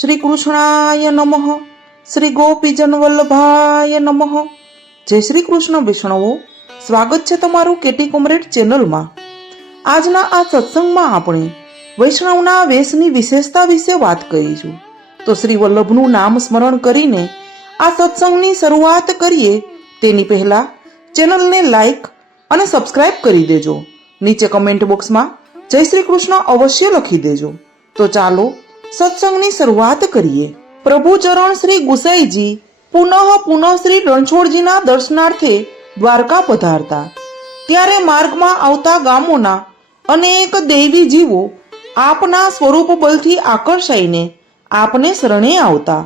શ્રી કૃષ્ણાય નમઃ. શ્રી ગોપીજન વલ્લભાય નમઃ. જય શ્રી કૃષ્ણ વિષ્ણુઓ સ્વાગત છે તમારું કેટી કોમરેડ ચેનલમાં. આજના આ સત્સંગમાં આપણે વૈષ્ણવના વેશની વિશેષતા વિશે વાત કરીશું. તો શ્રી વલ્લભનું નામ સ્મરણ કરીને આ સત્સંગની શરૂઆત કરીએ. તેની પહેલા ચેનલને લાઈક અને સબસ્ક્રાઇબ કરી દેજો. નીચે કમેન્ટ બોક્સમાં જય શ્રી કૃષ્ણ અવશ્ય લખી દેજો. તો ચાલો સત્સંગની શરૂઆત કરીએ. પ્રભુચરણ શ્રી ગુસાઈજી પુનઃ પુનઃ શ્રી રણછોડજીના દર્શનાર્થે દ્વારકા પધારતા. ત્યારે માર્ગમાં આવતા ગામોના અનેક દૈવી જીવો આપના સ્વરૂપ બલથી આકર્ષાઈને આપને શરણે આવતા.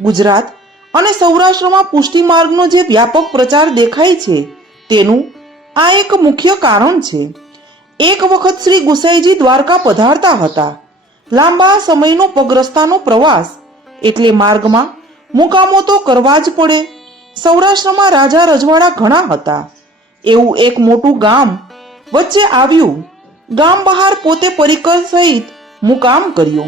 ગુજરાત અને સૌરાષ્ટ્રમાં પુષ્ટિ માર્ગનો જે વ્યાપક પ્રચાર દેખાય છે, તેનું આ એક મુખ્ય કારણ છે. એક વખત શ્રી ગુસાઈજી દ્વારકા પધારતા હતા. લાંબા સમયનો પગરસ્તાનો પ્રવાસ. એટલે માર્ગમાં મુકામો તો કરવા જ પડે. સૌરાષ્ટ્રમાં રાજા રજવાડા ઘણા હતા. એવું એક મોટું ગામ વચ્ચે આવ્યું. ગામ બહાર પોતે પરિકર સહિત મુકામ કર્યો.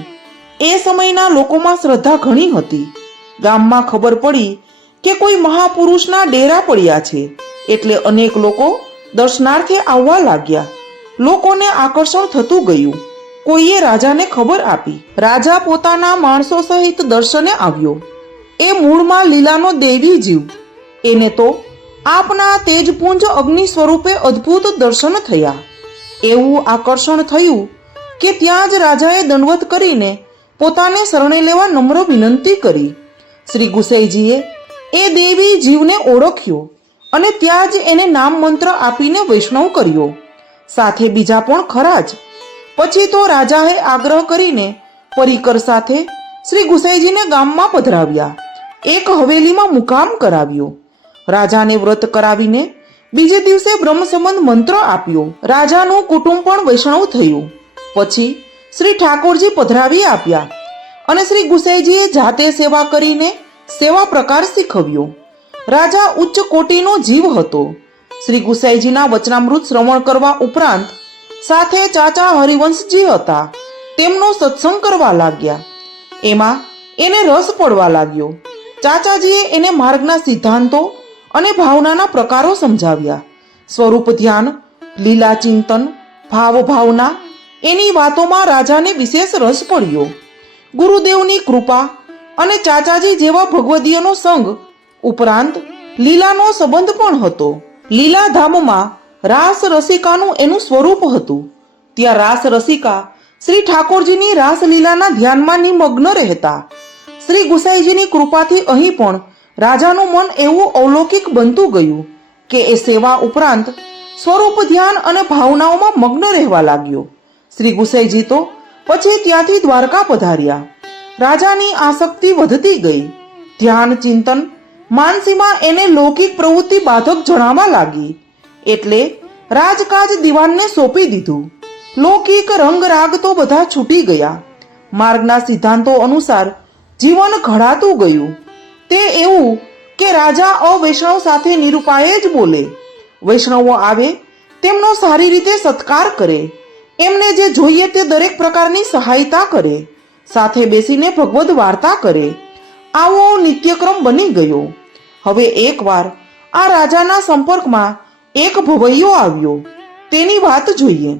એ સમયના લોકોમાં શ્રદ્ધા ઘણી હતી. ગામમાં ખબર પડી કે કોઈ મહાપુરુષના ડેરા પડ્યા છે. એટલે અનેક લોકો દર્શનાર્થે આવવા લાગ્યા. લોકોને આકર્ષણ થતું ગયું. કોઈએ રાજાને ખબર આપી. રાજા પોતાના માણસો સહિત દર્શને આવ્યો. એ મૂળમાં લીલાનો દેવી જીવ. એને તો આપના તેજપુંજ અગ્નિ સ્વરૂપે અદ્ભુત દર્શન થયા. એવું આકર્ષણ થયું કે ત્યાં જ રાજાએ દંડવત કરીને પોતાને શરણે લેવા નમ્ર વિનંતી કરી. શ્રી ગુસાઈજીએ એ દેવી જીવને ઓળખ્યો અને ત્યાં જ એને નામ મંત્ર આપીને વૈષ્ણવ કર્યો. સાથે બીજા પણ ખરા જ પછી તો રાજાએ આગ્રહ કરીને પરિકર સાથે શ્રી ગુસાઈજીને ગામમાં પધરાવ્યા. એક હવેલીમાં મુકામ કરાવ્યો. રાજાને વ્રત કરાવીને બીજે દિવસે બ્રહ્મસંબંધ મંત્ર આપ્યો. રાજાનું કુટુંબ પણ વૈષ્ણવ થયું. પછી શ્રી ઠાકોરજી પધરાવી આપ્યા અને શ્રી ગુસાઈજીએ જાતે સેવા કરીને સેવા પ્રકાર શીખવ્યો. રાજા ઉચ્ચ કોટીનો જીવ હતો. શ્રી ગુસાઈજીના વચનામૃત શ્રવણ કરવા ઉપરાંત સાથે ચાચા હરિવંશજી હતા. તેમનો સત્સંગ કરવા લાગ્યા. એમાં એને રસ પડવા લાગ્યો. ચાચાજીએ એને માર્ગના સિદ્ધાંતો અને ભાવનાના પ્રકારો સમજાવ્યા. સ્વરૂપ ધ્યાન, લીલા ચિંતન, ભાવ ભાવના એની વાતોમાં રાજાને વિશેષ રસ પડ્યો. ગુરુદેવની કૃપા અને ચાચાજી જેવા ભગવદીયનો સંગ ઉપરાંત લીલાનો સંબંધ પણ હતો. લીલા ધામમાં રાસ રસિકાનું એનું સ્વરૂપ હતું. ત્યાં રાસ રસિકા શ્રી ઠાકોરજીની રાસલીલાના ધ્યાનમાં નિમગ્ન રહેતા. શ્રી ગુસાઈજીની કૃપાથી અહીં પણ રાજાનું મન એવું અવલૌકિક બનતું ગયું કે એ સેવા ઉપરાંત સ્વરૂપ ધ્યાન અને ભાવનાઓમાં મગ્ન રહેવા લાગ્યો. શ્રી ગુસાઈજી તો પછી ત્યાંથી દ્વારકા પધાર્યા. રાજાની આસક્તિ વધતી ગઈ. ધ્યાન, ચિંતન, માનસીમાં એને લૌકિક પ્રવૃત્તિ બાધક જણાવવા લાગી. એટલે રાજકાજ દિવાનને સોંપી દીધું. લૌકિક રંગ રાગ તો બધા છૂટી ગયા. માર્ગના સિદ્ધાંતો અનુસાર જીવન ઘડાતું ગયું. તે એવું કે રાજા અવૈષ્ણવ સાથે નિરૂપાએ જ બોલે. વૈષ્ણવો આવે, તેમનો સારી રીતે સત્કાર કરે. એમને જે જોઈએ તે દરેક પ્રકારની સહાયતા કરે. સાથે બેસીને ભગવદ વાર્તા કરે. આવો નિત્યક્રમ બની ગયો. હવે એકવાર આ રાજાના સંપર્કમાં એક ભવૈયો આવ્યો. તેની વાત જોઈએ.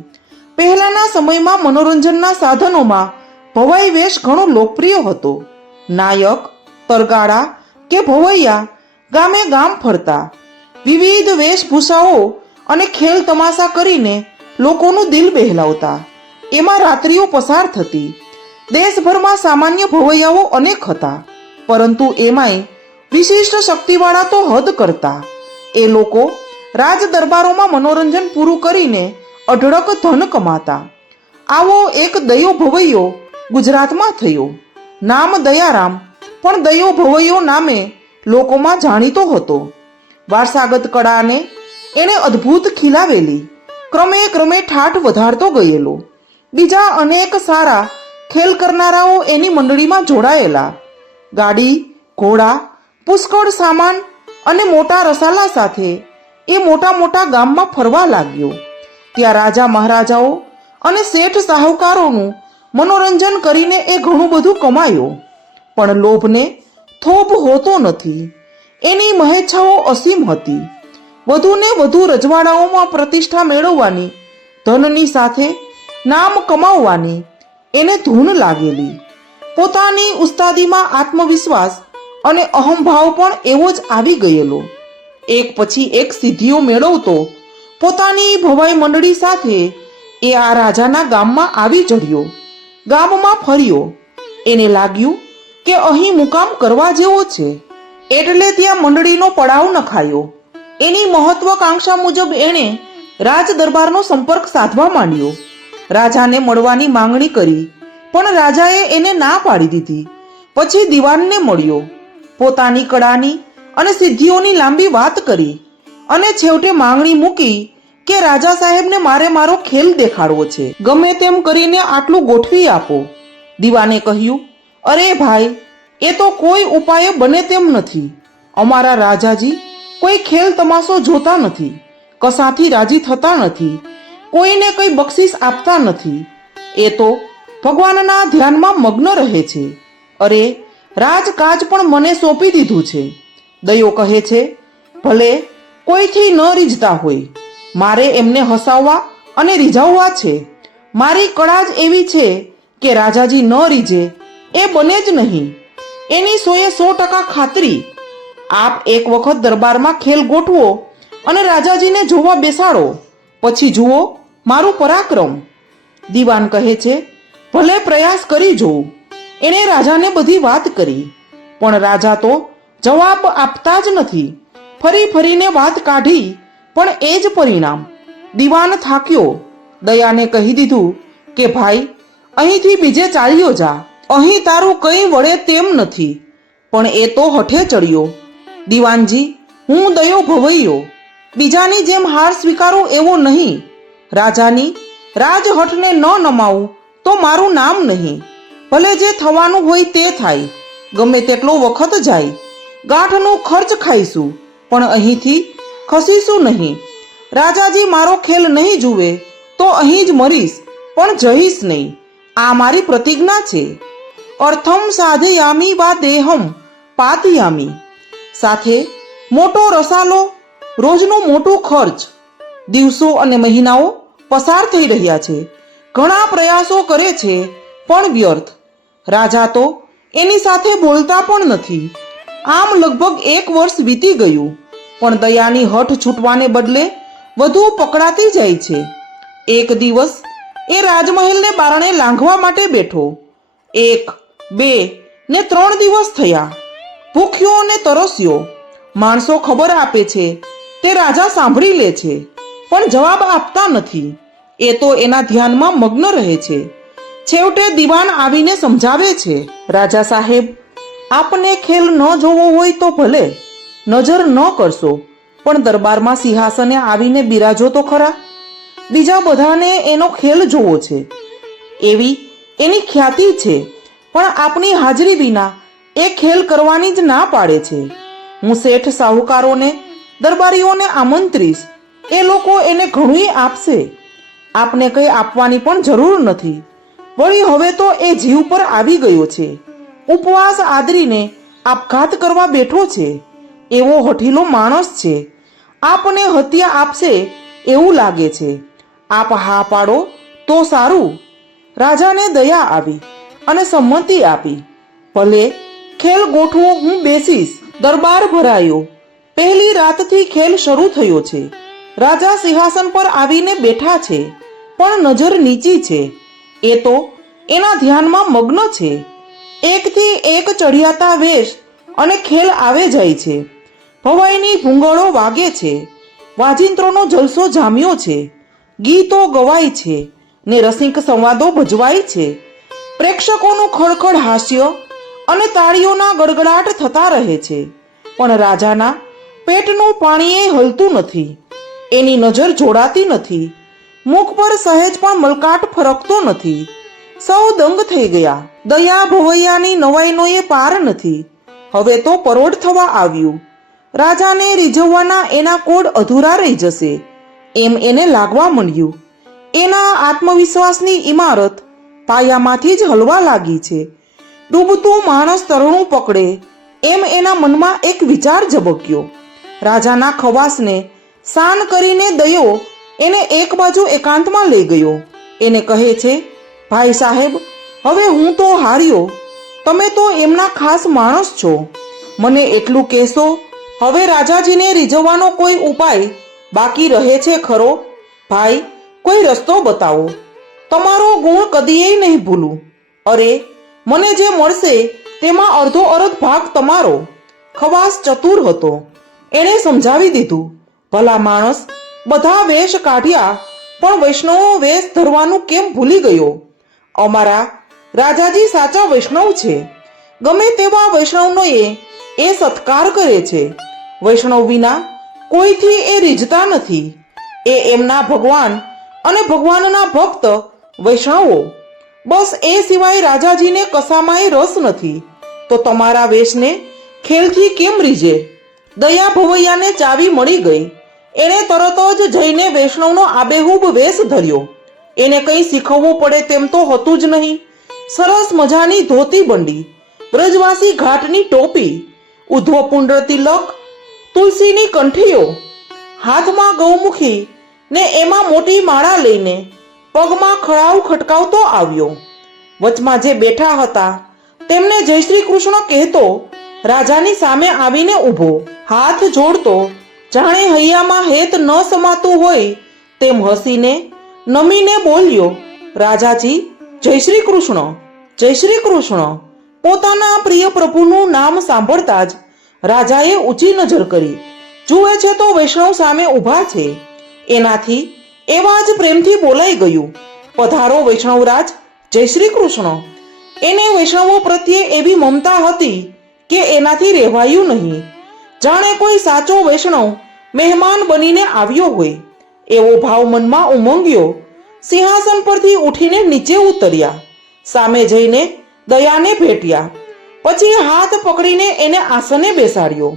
પહેલાના સમયમાં મનોરંજનના સાધનોમાં ભવાઈ વેશ ઘણો લોકપ્રિય હતો. નાયક, તરગાળા કે ભવૈયા ગામે ગામ ફરતા. વિવિધ વેશભૂષાઓ અને ખેલ તમાશા કરીને લોકોનું દિલ બહેલાવતા. એમાં રાત્રિઓ પસાર થતી. દેશભરમાં સામાન્ય ભવૈયાઓ અનેક હતા. પરંતુ એમાંય વિશિષ્ટ શક્તિવાળા તો હદ કરતા. એ લોકો રાજ દરબારોમાં મનોરંજન પૂરું કરીને અઢળક ધન કમાતા. આવો એક દયો ભવૈયો ગુજરાતમાં થયો. નામ દયારામ, પણ દયો ભવૈયો નામે લોકોમાં જાણીતો હતો. વારસાગત કળાને એણે અદ્ભુત ખીલાવેલી. ક્રમે ક્રમે ઠાઠ વધારતો ગયેલો. બીજા અનેક સારા ખેલ કરનારાઓ એની મંડળીમાં જોડાયેલા. ગાડી, ઘોડા, પુષ્કળ સામાન અને મોટા રસાલા સાથે એ મોટા મોટા ગામમાં ફરવા લાગ્યો. ત્યાં રાજા મહારાજાઓ અને શેઠ સાહુકારોનું મનોરંજન કરીને એ ઘણું બધું કમાયો. પણ લોભને થોભ હોતો નથી. એની મહેચ્છાઓ અસીમ હતી. વધુને વધુ રજવાડાઓમાં પ્રતિષ્ઠા મેળવવાની, ધનની સાથે નામ કમાવવાની એને ધૂન લાગેલી. પોતાની ઉસ્તાદીમાં આત્મવિશ્વાસ અને અહમભાવ પણ એવો જ આવી ગયેલો. એક પછી એક સિદ્ધિઓ મેળવતો, પોતાની ભવાઈ મંડળી સાથે એ આ રાજાના ગામમાં આવી ચડ્યો. ગામમાં ફર્યો. એને લાગ્યું કે અહીં મુકામ કરવા જેવો છે. એટલે ત્યાં મંડળીનો પડાવ નખાયો. એની મહત્વકાંક્ષા મુજબ એણે રાજ દરબારનો સંપર્ક સાધવા માંડ્યો. રાજાને મળવાની માંગણી કરી, પણ રાજાએ એને ના પાડી દીધી. પછી દિવાનને મળ્યો. પોતાની કળાની અને સિદ્ધિઓની લાંબી વાત કરી. અને છેવટે માંગણી મૂકી કે રાજા સાહેબને મારે મારો ખેલ દેખાડવો છે. ગમે તેમ કરીને આટલું ગોઠવી આપો. દીવાને કહ્યું, અરે ભાઈ, એ તો કોઈ ઉપાય બને તેમ નથી. અમારા રાજાજી કોઈ ખેલ તમાશો જોતા નથી. કસાથી રાજી થતા નથી. કોઈને કઈ બક્ષિસ આપતા નથી. એ તો ભગવાનના ધ્યાનમાં મગ્ન રહે છે. અરે, રાજકાજ પણ મને સોંપી દીધું છે. દયો કહે છે, ભલે કોઈથી ન રીઝતા હોય. મારે એમને હસાવવા અને રીઝાવવા છે. મારી કળા જ એવી છે કે રાજાજી ન રીઝે, એ બને જ નહીં. એની સોએ સો ટકા ખાતરી. આપ એક વખત દરબારમાં ખેલ ગોઠવો અને રાજાજીને જોવા બેસાડો. પછી જુઓ મારું પરાક્રમ. દીવાન કહે છે, ભલે પ્રયાસ કરી જોઉં. એણે રાજાને બધી વાત કરી. પણ રાજા તો જવાબ આપતા જ નથી. ફરી ફરીને વાત કાઢી, પણ એ જ પરિણામ. દીવાન થાક્યો. દયાને કહી દીધું કે, ભાઈ, અહીંથી બીજે ચાલ્યો જા. અહીં તારું કંઈ વળે તેમ નથી. પણ એ તો હઠે ચડ્યો. દીવાનજી, હું દયો ભવૈયો. બીજાની જેમ હાર સ્વીકારું એવો નહીં. રાજાની રાજહઠને ન નમાવું તો મારું નામ નહીં. ભલે જે થવાનું હોય તે થાય. ગમે તેટલો વખત જાય. ગાંઠનું ખર્ચ ખાઈશું. પણ અહીંથી ખસીશું નહીં. રાજાજી, મારો ખેલ નહીં જુએ, તો અહીં જ મરીશ, પણ જઈશ નહીં. આ મારી પ્રતિજ્ઞા છે. અર્થમ સાધયામી વા દેહમ પાતયામી. સાથે મોટો રસાલો, રોજનો મોટો ખર્ચ. દિવસો અને મહિનાઓ પસાર થઈ રહ્યા છે. ઘણા પ્રયાસો કરે છે, પણ વ્યર્થ. રાજા તો એની સાથે બોલતા પણ નથી. આમ લગભગ એક વર્ષ વીતી ગયું, પણ દયાની હઠ છૂટવાને બદલે વધુ પકડાતી જાય છે. એક દિવસ એ રાજમહેલને બારણે લાંઘવા માટે બેઠો. એક, બે ને ત્રણ દિવસ થયા. ભૂખ્યો અને તરસ્યો. માણસો ખબર આપે છે, તે રાજા સાંભળી લે છે, પણ જવાબ આપતા નથી. એ તો એના ધ્યાનમાં મગ્ન રહે છે. છેવટે દિવાન આવીને સમજાવે છે, રાજા સાહેબ આપને ખેલ ન જોવો હોય તો ભલે, નજર ન કરશો, પણ દરબારમાં સિંહાસને આવીને બિરાજો તો ખરા. બીજા બધાને એનો ખેલ જોવો છે. એવી એની ખ્યાતિ છે, પણ આપની હાજરી વિના એ ખેલ કરવાની જ ના પાડે છે. હું શેઠ સાહુકારોને, દરબારીઓને આમંત્રીશ, એ લોકો એને ઘણું આપશે. આપને કંઈ આપવાની પણ જરૂર નથી. વળી હવે તો એ જીવ પર આવી ગયો છે. ઉપવાસ આદરીને આપઘાત કરવા બેઠો છે. એવો હઠીલો માણસ છે. આપને હત્યા આપશે એવું લાગે છે. આપ હા પાડો તો સારું. રાજાને દયા આવી અને સંમતિ આપી. ભલે ખેલ ગોઠવો હું બેસીશ. દરબાર ભરાયો. પહેલી રાતથી ખેલ શરૂ થયો છે. રાજા સિંહાસન પર આવીને બેઠા છે. પણ નજર નીચી છે. એ તો એના ધ્યાનમાં મગ્ન છે. એકથી એક ચડિયાતા વેશ અને ખેલ આવે જાય છે. ભવાઈની ભૂંગળો વાગે છે. વાજિંત્રોનો જલસો જામ્યો છે. ગીતો ગવાય છે ને રસિક સંવાદો ભજવાય છે. પ્રેક્ષકોનું ખળખળ હાસ્ય અને તાળીઓના ગડગડાટ થતા રહે છે. પણ રાજાના પેટનું પાણીએ હલતું નથી. એની નજર જોડાતી નથી. મુખ પર સહેજ પણ મલકાટ ફરકતો નથી. સૌ દંગ થઈ ગયા. દયા ભવૈયાની નવાઈનો એ પાર નથી. હવે તો પરોઢ થવા આવ્યું. રાજાને રીઝવવાના એના કોડ અધૂરા રહી જશે. એમ એને લાગવા માંડ્યું. એના આત્મવિશ્વાસની ઇમારત પાયામાંથી જ હલવા લાગી છે. ડૂબતું માણસ તરણું પકડે એમ એના મનમાં એક વિચાર ઝબક્યો. રાજાના ખવાસને શાન કરીને દયો એને એક બાજુ એકાંતમાં લઈ ગયો. એને કહે છે ભાઈ સાહેબ, હવે હું તો હાર્યો. તમે તો એમના ખાસ માણસ છો. મને એટલું કહેશો, હવે રાજાજીને રીઝવવાનો કોઈ ઉપાય બાકી રહે છે ખરો? ભાઈ, કોઈ રસ્તો બતાવો. તમારો ગુણ કદીએ નહીં ભૂલું. અરે, મને જે મળશે તેમાં અડધો અડધ ભાગ તમારો. ખવાસ ચતુર હતો. એણે સમજાવી દીધું, ભલા માણસ, બધા વેશ કાઢ્યા, પણ વૈષ્ણવો વેશ ધરવાનું કેમ ભૂલી ગયો? અમારા રાજાજી સાચા વૈષ્ણવ છે. ગમે તેવા વૈષ્ણવનો એ એ સત્કાર કરે છે. વૈષ્ણવ વિના કોઈથી એ રીઝતા નથી. એ એમના ભગવાન અને ભગવાનના ભક્ત વૈષ્ણવો. બસ એ સિવાય રાજાજીને કશામાંય રસ નથી. તો તમારા વેશને ખેલથી કેમ રીજે દયા ભવૈયાને ચાવી મળી ગઈ. એણે તરત જ જઈને વૈષ્ણવનો આબેહૂબ વેશ ધર્યો. એને કંઈ શીખવવું પડે તેમ તો હતું જ નહીં. સરસ મજાની ધોતી બંડી, બ્રજવાસી ઘાટની ટોપી ઉધ્વપુંડ તિલક તુલસીની કંઠીઓ, હાથમાં ગૌમુખી ને એમાં મોટી માળા લઈને પગમાં ખળાવ ખટકાવતો આવ્યો. વચમાં જે બેઠા હતા, તેમને જય શ્રી કૃષ્ણ કહેતો, રાજાની સામે આવીને ઊભો, હાથ જોડતો, જાણે હૈયામાં હેત ન સમાતું હોય તેમ હસીને નમીને બોલ્યો, રાજાજી, જય શ્રી કૃષ્ણ, જય શ્રી કૃષ્ણ. પોતાના પ્રિય પ્રભુનું નામ સાંભળતા જ રાજાએ ઊંચી નજર કરી. જુએ છે તો વૈષ્ણવ સામે ઊભા છે. એનાથી એવા જ પ્રેમથી બોલાઈ ગયું, પધારો વૈષ્ણવરાજ, જય શ્રી કૃષ્ણ. એને વૈષ્ણવો પ્રત્યે એવી મમતા હતી કે એનાથી રહેવાયું નહીં. જાણે કોઈ સાચો વૈષ્ણવ મહેમાન બનીને આવ્યો હોય. એવો ભાવ મનમાં ઉમંગ્યો. સિંહાસન પરથી ઉઠીને નીચે ઉતર્યા. સામે જઈને દયાને ભેટ્યા. પછી હાથ પકડીને એને આસને બેસાડ્યો.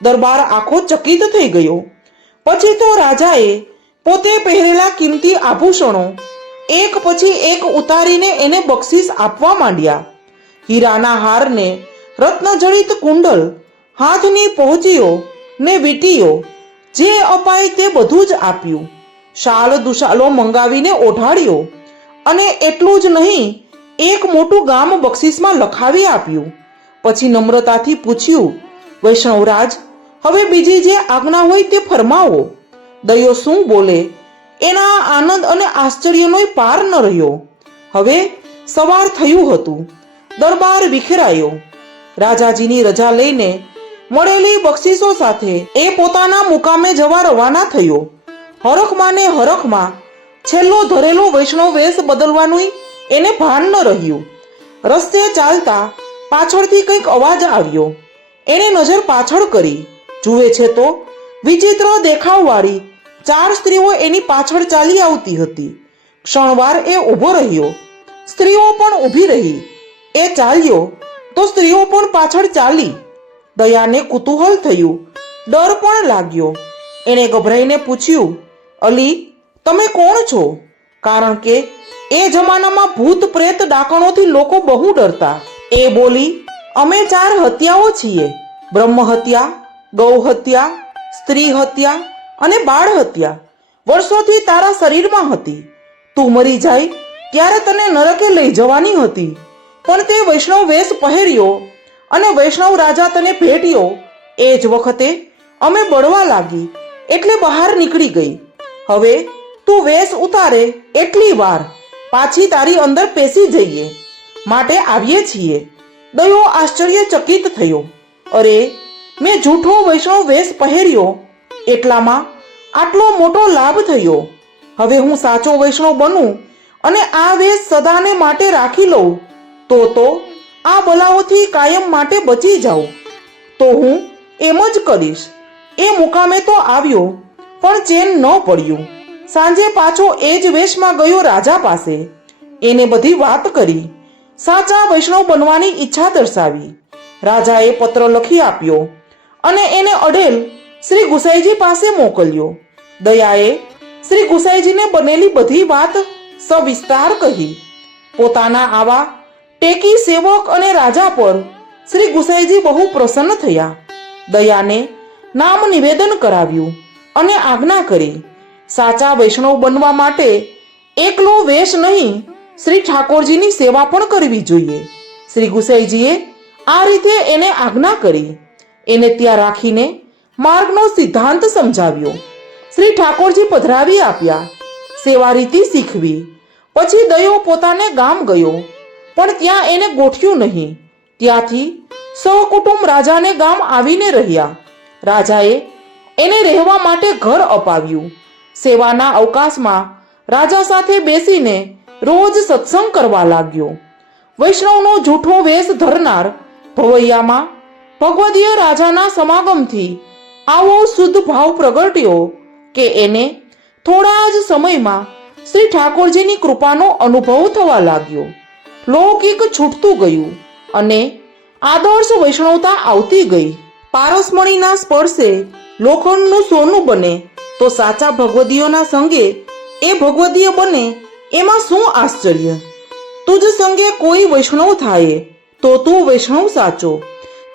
દરબાર આખો ચકિત થઈ ગયો. પછી તો રાજાએ પોતે પહેરેલા કિંમતી આભૂષણો, એક પછી એક ઉતારીને એને બક્ષિસ આપવા માંડ્યા. હીરાના હારને રત્નજડિત કુંડલ હાથની પહોંચીઓ ને વીટીઓ જે અપાય તે બધું જ આપ્યું. શાલ દુશાલો મંગાવીને ઓઢાડ્યો અને એટલું જ નહીં, એક મોટું ગામ બક્ષિસમાં લખાવી આપ્યું. પછી નમ્રતાથી પૂછ્યું, વૈષ્ણવરાજ, હવે બીજી જે આજ્ઞા હોય તે ફરમાવો. દયો શું બોલે, એના આનંદ અને આશ્ચર્યનો પાર ન રહ્યો. હવે સવાર થયું હતું. દરબાર વિખેરાયો. રાજાજીની રજા લઈને મળેલી બક્ષિસો સાથે એ પોતાના મુકામે જવા રવાના થયો. હરખમાં ને હરખમાં છેલ્લો ધરેલો વૈષ્ણવ વેશ બદલવાનું એને ભાન ન રહ્યું. રસ્તે ચાલતા પાછળથી કંઈક અવાજ આવ્યો. એણે નજર પાછળ કરી. જુએ છે તો વિચિત્ર દેખાવવાળી ચાર સ્ત્રીઓ એની પાછળ ચાલી આવતી હતી. ક્ષણવાર એ ઊભો રહ્યો. સ્ત્રીઓ પણ ઊભી રહી. એ ચાલ્યો તો સ્ત્રીઓ પણ પાછળ ચાલી. દયાને કુતૂહલ થયું. ડર પણ લાગ્યો. એણે ગભરાઈને પૂછ્યું, અલી, તમે કોણ છો? કારણ કે એ જમાનામાં ભૂત પ્રેત ડાકણોથી લોકો બહુ ડરતા. એ બોલી, અમે ચાર હત્યાઓ છીએ. બ્રહ્મ હત્યા, ગૌ હત્યા, સ્ત્રી હત્યા અને બાળ હત્યા. વર્ષોથી તારા શરીરમાં હતી. તું મરી જાય, ત્યારે તને નરકે લઈ જવાની હતી. પણ તે વૈષ્ણવ વેશ પહેર્યો અને વૈષ્ણવ રાજા તને ભેટ્યો. એ જ વખતે અમે બળવા લાગી, એટલે બહાર નીકળી ગઈ. હવે તું વેશ ઉતારે એટલી વાર, પાછી તારી અંદર પેસી જઈએ. માટે આવીએ છીએ. દયો આશ્ચર્યચકિત થયો. અરે, મેં જૂઠો વૈષ્ણવ વેશ પહેર્યો. એટલામાં આટલો મોટો લાભ થયો. હવે હું સાચો વૈષ્ણવ બનું અને આ વેશ સદાને માટે રાખી લઉં. તો તો આ બલાઓથી કાયમ માટે બચી જાઉં. તો હું એમ જ કરીશ. એ મુકામે તો આવ્યો, પણ ચેન ન પડ્યું. સાંજે પાછો એ જ વેશમાં ગયો રાજા પાસે. એને બધી વાત કરી. સાચા વૈષ્ણવ બનવાની ઈચ્છા દર્શાવી. રાજાએ પત્ર લખી આપ્યો અને એને અડેલ શ્રી ગુસાઈજી પાસે મોકલ્યો. દયાએ શ્રી ગુસાઈજીને બનેલી બધી વાત સવિસ્તાર કહી. પોતાના આવા ટેકી સેવક અને રાજા પર શ્રી ગુસાઈજી બહુ પ્રસન્ન થયા. દયાને નામ નિવેદન કરાવ્યું અને આજ્ઞા કરી, સાચા વૈષ્ણવ બનવા માટે એકલો વેશ નહીં, શ્રી ઠાકોરજીની સેવા પણ કરવી જોઈએ. શ્રી ગુસાઈજીએ આ રીતે એને આજ્ઞા કરી, એને ત્યાં રાખીને માર્ગનો સિદ્ધાંત સમજાવ્યો. શ્રી ઠાકોરજી પધરાવી આપ્યા, સેવા રીતિ શીખવી, પછી દયો પોતાને ગામ ગયો. પણ ત્યાં એને ગોઠ્યું નહીં. ત્યાંથી સહકુટુંબ રાજાને ગામ આવીને રહ્યા. રાજાએ એને રહેવા માટે ઘર અપાવ્યું. સેવાના અવકાશમાં રાજા સાથે બેસીને રોજ સત્સંગ કરવા લાગ્યો. વૈષ્ણવનો જૂઠો વેશ ધરનાર ભવૈયામાં ભગવદીય રાજાના સમાગમથી આવો શુદ્ધ ભાવ પ્રગટ્યો કે એને થોડા જ સમયમાં શ્રી ઠાકોરજીની કૃપાનો અનુભવ થવા લાગ્યો. લૌકિક છૂટતું ગયું અને આદર્શ વૈષ્ણવતા આવતી ગઈ. પારસમણીના સ્પર્શે લોખંડનું સોનું બને તો સાચા ભગવદીઓના સંગે એ ભગવદીય બને, એમાં શું આશ્ચર્ય? તુજ સંગે કોઈ વૈષ્ણવ થાય, તો તું વૈષ્ણવ સાચો.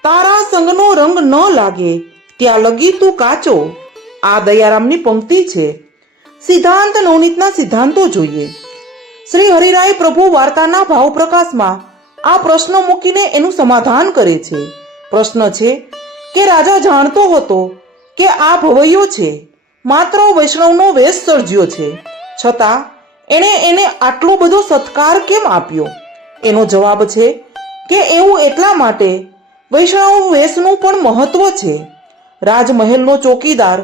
તારા સંગનો રંગ ન લાગે, ત્યાં લગી તું કાચો. આ દયારામની પંક્તિ છે. સિદ્ધાંત નવનીતના સિદ્ધાંતો જોઈએ. શ્રી હરિરાય પ્રભુ વાર્તાના ભાવ પ્રકાશમાં આ પ્રશ્ન મૂકીને એનું સમાધાન કરે છે. પ્રશ્ન છે કે રાજા જાણતો હતો કે આ ભવૈયો છે, માત્ર વૈષ્ણવનો વેશ સર્જ્યો છે. છતાં એણે એને આટલો બધો સત્કાર કેમ આપ્યો? એનો જવાબ છે કે એવું એટલા માટે વૈષ્ણવ વેશનું પણ મહત્વ છે. રાજમહેલનો ચોકીદાર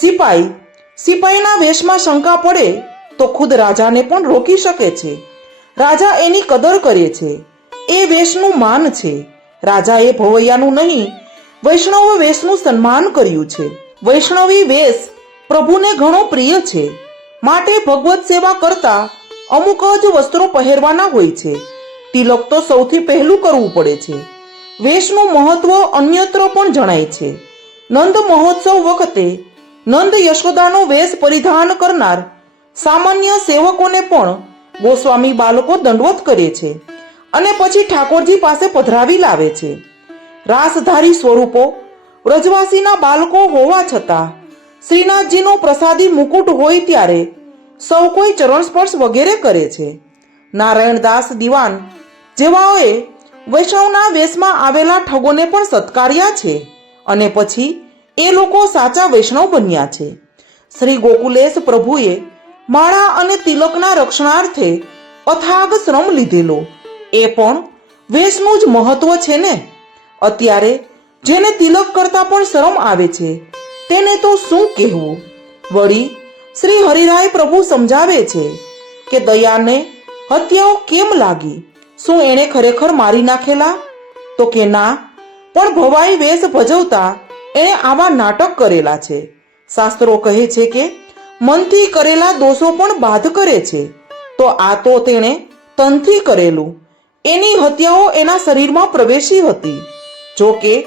સિપાઈ, સિપાઈના વેશમાં શંકા પડે તો ખુદ રાજાને પણ રોકી શકે છે. રાજા એની કદર કરે છે. એ વેશનું માન છે. રાજાએ ભવૈયાનું નહીં, વૈષ્ણવ વેશનું સન્માન કર્યું છે. વૈષ્ણવી વેશ પ્રભુને ઘણો પ્રિય છે. માટે ભગવત સેવા કરતા અમુક જ વસ્ત્રો પહેરવાના હોય છે. તિલક તો સૌથી પહેલું કરવું પડે છે. વેશનું મહત્વ અન્યત્ર પણ જણાય છે. નંદ મહોત્સવ વખતે નંદ યશોદાનો વેશ પરિધાન કરનાર સામાન્ય સેવકોને પણ ગોસ્વામી બાળકો દંડવત કરે છે અને પછી ઠાકોરજી પાસે પધરાવી લાવે છે. રાસધારી સ્વરૂપો વ્રજવાસીના બાળકો હોવા છતાં શ્રીનાથજીનો પ્રસાદી મુકુટ હોય ત્યારે સૌ કોઈ ચરણ સ્પર્શ વગેરે કરે છે. નારાયણદાસ દિવાન જેવાઓએ વૈષ્ણવના વેશમાં આવેલા ઠગોને પણ સત્કાર્યા છે અને પછી એ લોકો સાચા વૈષ્ણવ બન્યા છે. શ્રી ગોકુલેશ પ્રભુએ માળા અને તિલકના રક્ષણાર્થે અથાગ શ્રમ લીધેલો. એ પણ વેશનું જ મહત્વ છે ને? અત્યારે જેને તિલક કરતા પણ શરમ આવે છે, તેને તો શું કહેવું? વળી શ્રી હરિરાય પ્રભુ સમજાવે છે કે દયાને હત્યાઓ કેમ લાગી? શું એણે ખરેખર મારી નાખેલા? તો કે ના, પણ ભવાઈ વેશ ભજવતા એણે આવા નાટક કરેલા છે. શાસ્ત્રો કહે છે કે મનથી કરેલા દોષો પણ બાધ કરે છે. તો આ તો તેણે તનથી કરેલું. એની હત્યાઓ એના શરીરમાં પ્રવેશી હતી. જો કે,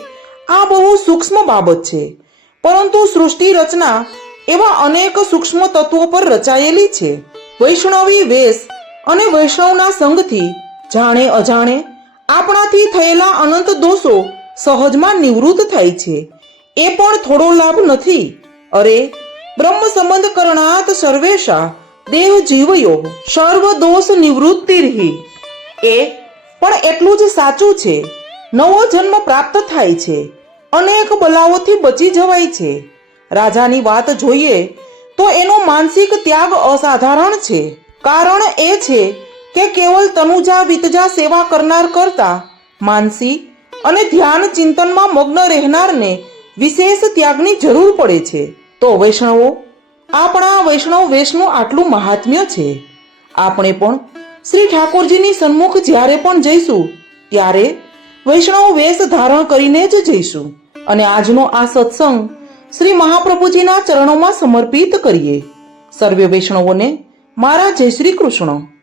આ બહુ સૂક્ષ્મ બાબત છે. પરંતુ સૃષ્ટિ રચના એવા અનેક સૂક્ષ્મ તત્વો પર રચાયેલી છે. વૈષ્ણવી વેશ અને વૈષ્ણવના સંગથી જાણે અજાણે આપણાથી થયેલા અનંત દોષો સહજમાં નિવૃત્ત થાય છે. એ પણ થોડો લાભ નથી. અરે બ્રહ્મ સંબંધ કરણાત સર્વેશા દેહ જીવયો સર્વ દોષ નિવૃત્તિર્હિ। એ પણ એટલું જ સાચું છે, નવો જન્મ પ્રાપ્ત થાય છે, અનેક બલાઓથી બચી જવાય છે। રાજાની વાત જોઈએ તો એનો માનસિક ત્યાગ અસાધારણ છે, કારણ એ છે કે કેવલ તનુજા વિતજા સેવા કરનાર કરતા માનસી અને ધ્યાન ચિંતનમાં મગ્ન રહેનારને વિશેષ ત્યાગની જરૂર પડે છે। તો વૈષ્ણવો, આપણા વૈષ્ણવ વેશનું આટલું મહાત્મ્ય છે. આપણે પણ શ્રી ઠાકોરજીની સન્મુખ જ્યારે પણ જઈશું, ત્યારે વૈષ્ણવ વેશ ધારણ કરીને જ જઈશું અને આજનો આ સત્સંગ શ્રી મહાપ્રભુજીના ચરણોમાં સમર્પિત કરીએ. સર્વે વૈષ્ણવોને મારા જય શ્રી કૃષ્ણ.